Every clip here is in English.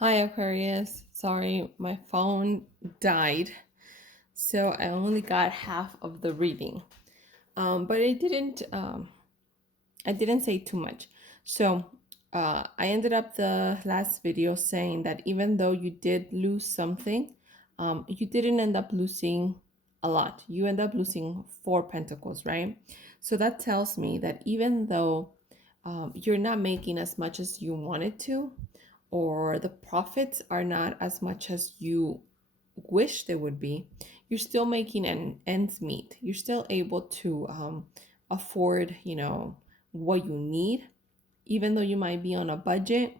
Hi Aquarius. Sorry, my phone died, so I only got half of the reading. But I didn't say too much. So I ended up the last video saying that even though you did lose something, you didn't end up losing a lot. You end up losing 4 pentacles, right? So that tells me that even though you're not making as much as you wanted to, or the profits are not as much as you wish they would be, you're still making an ends meet. You're still able to afford, what you need, even though you might be on a budget.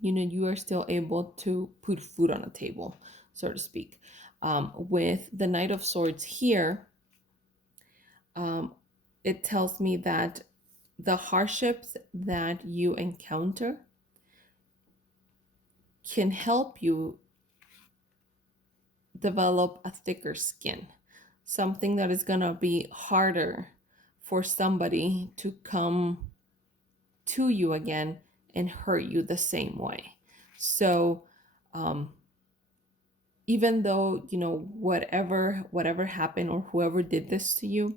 You are still able to put food on the table, so to speak. With the Knight of Swords here, um, it tells me that the hardships that you encounter can help you develop a thicker skin, something that is going to be harder for somebody to come to you again and hurt you the same way. So, um, even though whatever happened or whoever did this to you,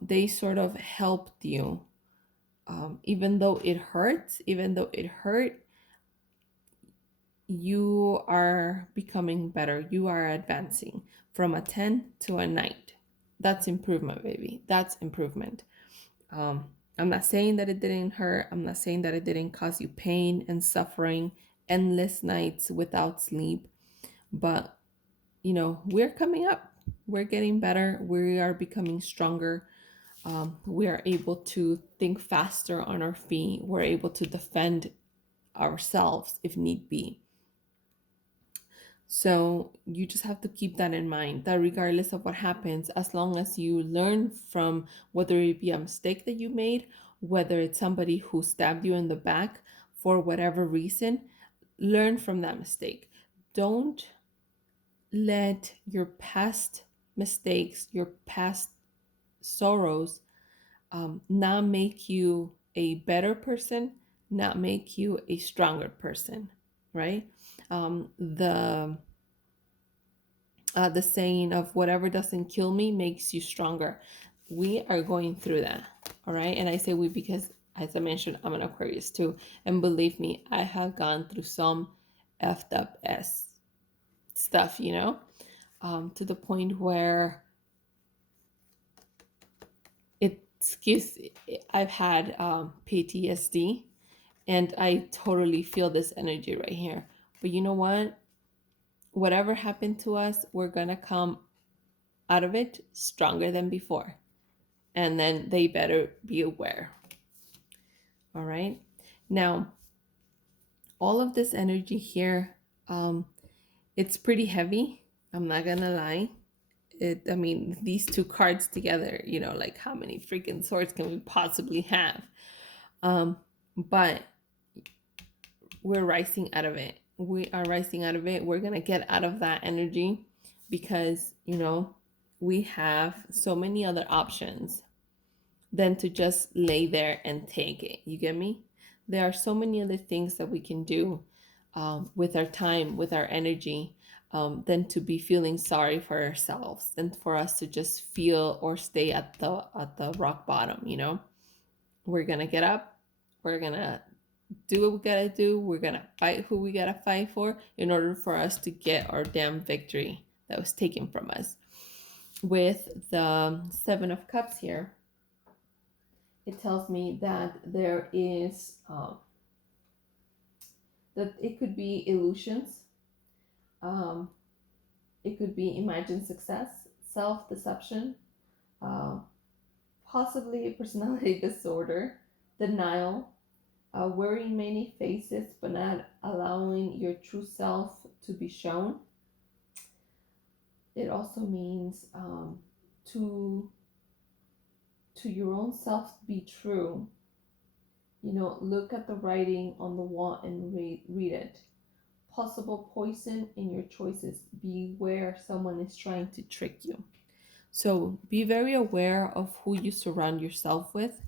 they sort of helped you. Even though it hurts, even though it hurt, you are becoming better. You are advancing from a 10 to a 9. That's improvement, baby. That's improvement. I'm not saying that it didn't hurt. I'm not saying that it didn't cause you pain and suffering, endless nights without sleep. But, we're coming up. We're getting better. We are becoming stronger. We are able to think faster on our feet. We're able to defend ourselves if need be. So you just have to keep that in mind, that regardless of what happens, as long as you learn from whether it be a mistake that you made, whether it's somebody who stabbed you in the back for whatever reason, learn from that mistake. Don't let your past mistakes, your past sorrows, not make you a better person, not make you a stronger person, right? The saying of whatever doesn't kill me makes you stronger. We are going through that, all right? And I say we because, as I mentioned, I'm an Aquarius too. And believe me, I have gone through some effed up stuff, to the point where I've had PTSD, and I totally feel this energy right here. But you know what? Whatever happened to us, we're gonna come out of it stronger than before. And then they better be aware. All right. Now, all of this energy here, it's pretty heavy. I'm not gonna lie. I mean, these two cards together, like how many freaking swords can we possibly have? But we're rising out of it. We are rising out of it. We're gonna get out of that energy because, we have so many other options than to just lay there and take it. You get me? There are so many other things that we can do with our time, with our energy, than to be feeling sorry for ourselves, than for us to just feel or stay at the rock bottom. We're gonna get up. We're gonna do what we gotta do. We're gonna fight who we gotta fight for in order for us to get our damn victory that was taken from us. With the Seven of Cups here, it tells me that there is that it could be illusions, um, it could be imagined success, self-deception, uh, possibly a personality disorder, denial, wearing many faces but not allowing your true self to be shown. It also means to your own self be true. Look at the writing on the wall and read it. Possible poison in your choices. Beware, someone is trying to trick you. So be very aware of who you surround yourself with,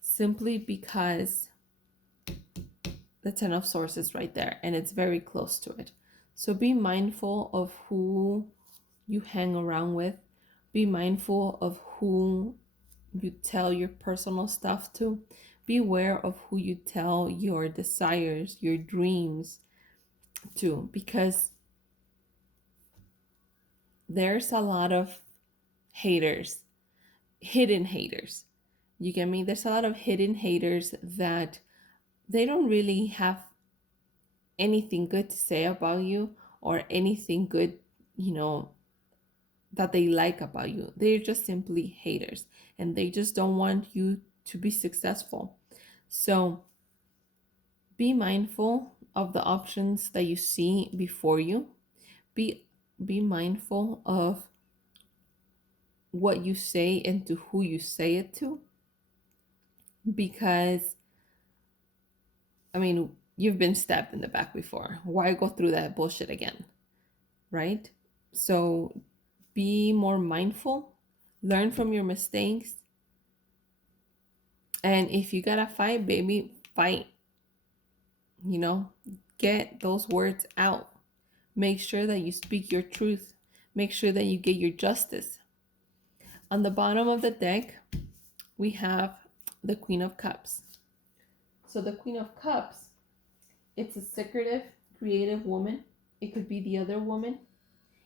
simply because the Ten of Swords is right there, and it's very close to it. So be mindful of who you hang around with. Be mindful of who you tell your personal stuff to. Beware of who you tell your desires, your dreams to, because there's a lot of haters, hidden haters. You get me? There's a lot of hidden haters that they don't really have anything good to say about you, or anything good, you know, that they like about you. They're just simply haters, and they just don't want you to be successful. So be mindful of the options that you see before you. Be mindful of what you say and to who you say it to, because I mean, you've been stabbed in the back before. Why go through that bullshit again? Right? So be more mindful, learn from your mistakes, and if you gotta fight, baby, fight. You know, get those words out. Make sure that you speak your truth. Make sure that you get your justice. On the bottom of the deck, we have the Queen of Cups. So the Queen of Cups, it's a secretive, creative woman. It could be the other woman.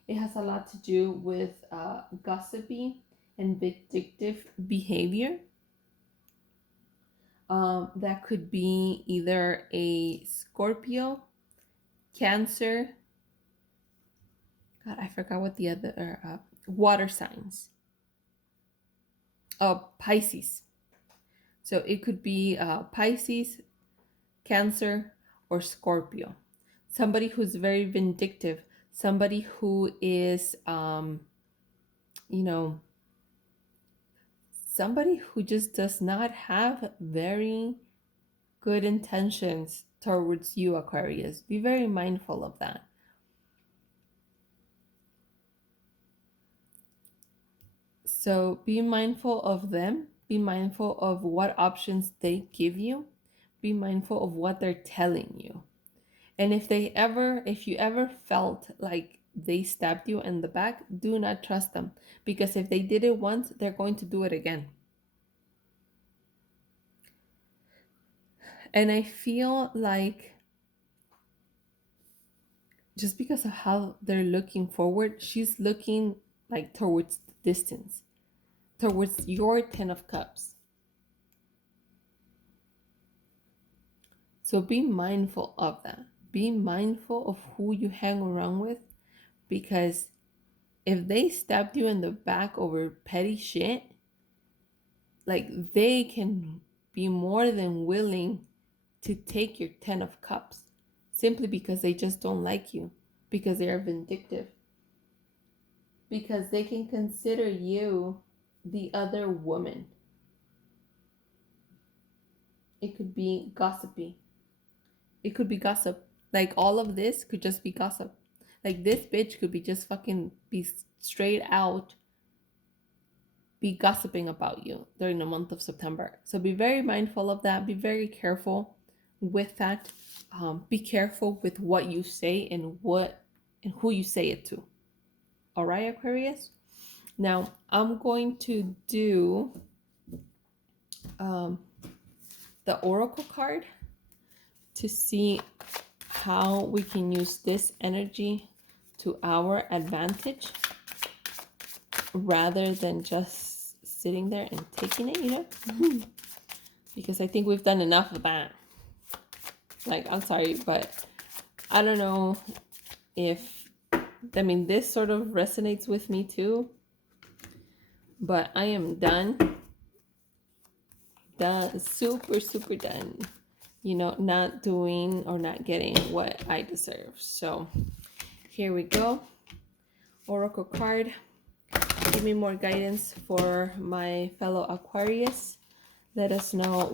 It has a lot to do with gossipy and vindictive behavior. That could be either a Scorpio, Cancer. God, I forgot what the other water signs. Pisces. So it could be Pisces, Cancer, or Scorpio. Somebody who's very vindictive. Somebody who is, you know, somebody who just does not have very good intentions towards you, Aquarius. Be very mindful of that. So be mindful of them. Be mindful of what options they give you. Be mindful of what they're telling you. And if you ever felt like they stabbed you in the back, do not trust them. Because if they did it once, they're going to do it again. And I feel like just because of how they're looking forward, she's looking like towards the distance, towards your Ten of Cups. So be mindful of that. Be mindful of who you hang around with, because if they stabbed you in the back over petty shit, like they can be more than willing to take your Ten of Cups simply because they just don't like you, because they are vindictive, because they can consider you the other woman. It could be gossipy. It could be gossip. Like all of this could just be gossip. Like this bitch could be just fucking be straight out be gossiping about you during the month of September. So be very mindful of that. Be very careful with that. Be careful with what you say and who you say it to. All right, Aquarius. Now I'm going to do the Oracle card to see how we can use this energy to our advantage rather than just sitting there and taking it, you know? Because I think we've done enough of that. Like, I'm sorry, but I don't know if, I mean, this sort of resonates with me too, but I am done. Done, super, super done. You know, not doing or not getting what I deserve. So here we go. Oracle card. Give me more guidance for my fellow Aquarius. Let us know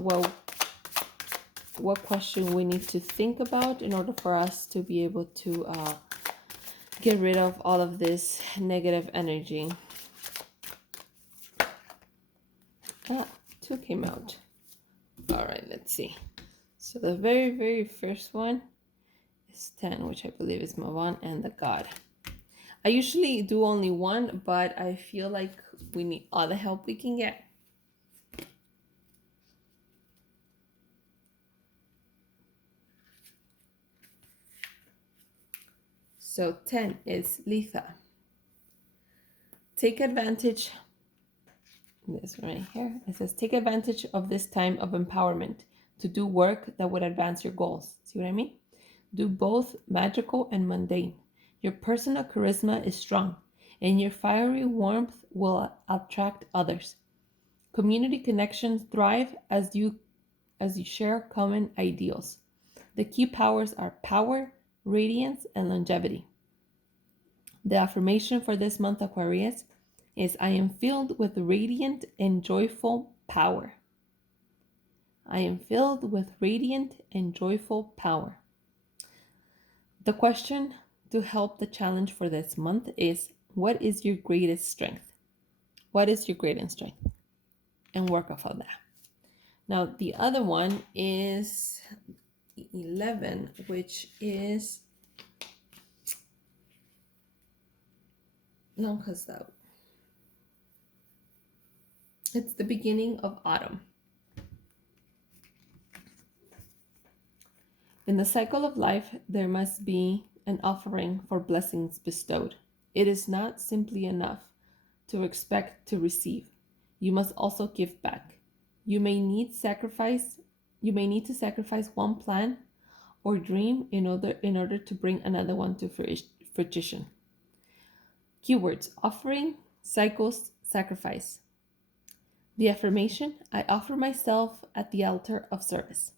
what question we need to think about in order for us to be able to get rid of all of this negative energy. Two came out. All right, let's see. So the very, very first one is 10, which I believe is Mavan and the God. I usually do only one, but I feel like we need all the help we can get. So 10 is Litha. Take advantage, this right here, it says, take advantage of this time of empowerment to do work that would advance your goals. See what I mean? Do both magical and mundane. Your personal charisma is strong, and your fiery warmth will attract others. Community connections thrive as you share common ideals. The key powers are power, radiance, and longevity. The affirmation for this month, Aquarius, is I am filled with radiant and joyful power. I am filled with radiant and joyful power. The question to help the challenge for this month is, what is your greatest strength? What is your greatest strength? And work off of that. Now, the other one is 11, which is no, because that it's the beginning of autumn. In the cycle of life, there must be an offering for blessings bestowed. It is not simply enough to expect to receive. You must also give back. You may need to sacrifice one plan or dream in order to bring another one to fruition. Keywords: offering, cycles, sacrifice. The affirmation: I offer myself at the altar of service.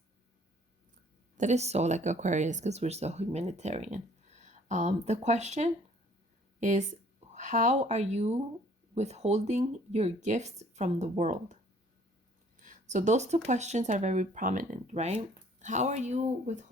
That is so like Aquarius because we're so humanitarian. The question is, how are you withholding your gifts from the world? So those two questions are very prominent, right? How are you withholding